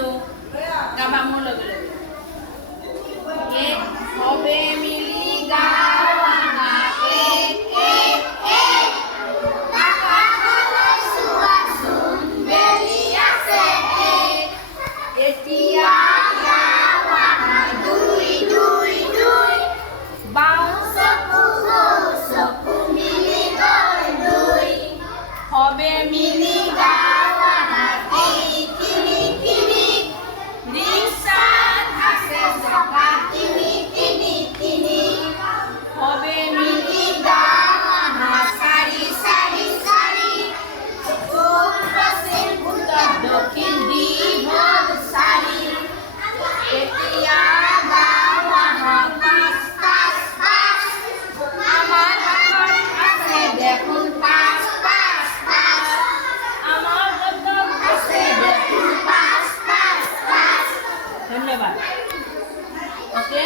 কিন্তু গাবা মোৰ লগে লগে এক হবে মিলি গাও আহা এক এক এক আকাশলৈ চোৱাচোন বেলি আছে এক এতিয়া গাও আহা দুই দুই দুই বাওঁ চকু চকু মিলি গৈ দুই হবে মিলি গাও আহা তিনি তিনি ৰিক্সাত আছে চকা তিনি তিনি তিনি হবে মিলি গাও আহা চাৰি চাৰি চাৰি পূব পশ্চিম উত্তৰ দক্ষিণ দীঘল চাৰি এতিয়া গাও আহা পাঁচ পাঁচ পাঁচ আমাৰ হাতত আছে দেখোন পাঁচ পাঁচ পাঁচ আমার হাতত আছে দেখোন পাঁচ পাঁচ পাঁচ ধন্যবাদ ওকে